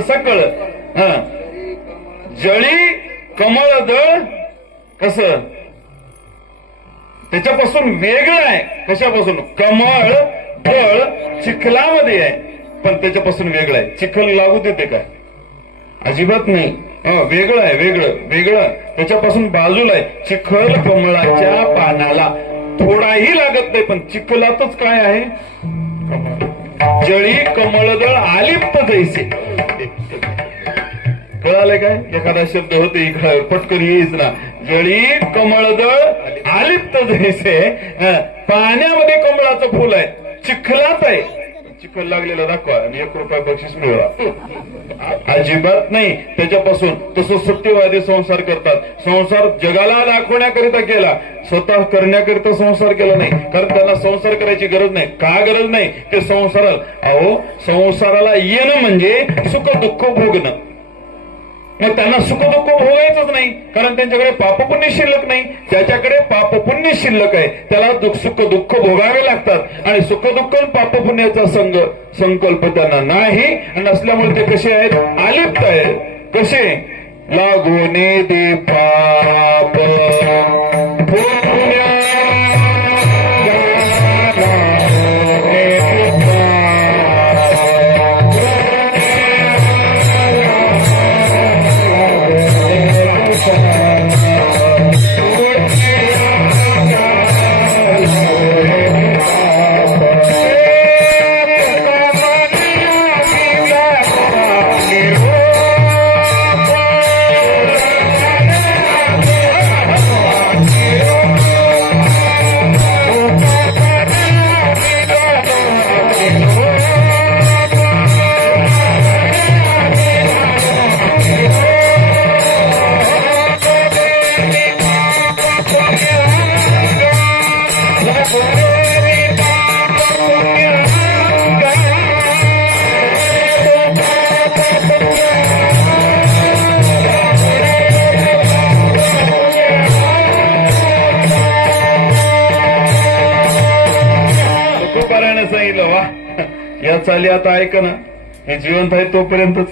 सकळ जळी कमळ दळ कसं त्याच्यापासून वेगळं आहे. कशापासून? कमळ दळ चिखलामध्ये आहे पण त्याच्यापासून वेगळं आहे. चिखल लागू देते काय? अजिबात नाही. वेगळं आहे. वेगळं त्याच्यापासून बाजूला आहे. चिखल कमळाच्या पानाला थोडाही लागत नाही पण चिखलातच काय आहे? जळी कमळदळ आलिप्त जैसे. कळालंय काय? एखादा शब्द होते इकडं पटकन येईच ना. जळी कमळदळ आलिप्त जैसे. पाण्यामध्ये कमळाचं फुल आहे, चिखलात आहे. चिखल लागलेला दाखवा आणि ₹1 बक्षीस मिळवा. अजिबात नाही त्याच्यापासून. तसं सत्यवादी संसार करतात. संसार जगाला दाखवण्याकरिता केला, स्वतः करण्याकरिता संसार केला नाही. कारण त्यांना संसार करायची गरज नाही. का गरज नाही? ते संसाराला येणं म्हणजे सुख दुःख भोगणं. मग त्यांना सुख दुःख भोगायचंच नाही कारण त्यांच्याकडे पापपुण्य शिल्लक नाही. ज्याच्याकडे पापपुण्य शिल्लक आहे त्याला सुख दुःख भोगावे लागतात आणि सुख दुःख पापपुण्याचा संकल्प त्यांना नाही. नसल्यामुळे ते कसे आहेत? आलिप्त आहेत. कसे? लागोने दे पाप सांगितलं. वा, या चाली आता ऐक ना, हे जिवंत आहे तोपर्यंतच.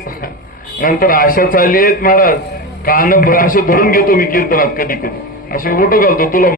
नंतर अशा चाली आहेत महाराज, कान असे धरून घेतो मी कीर्तनात कधी कधी, असे फोटो घालतो तुला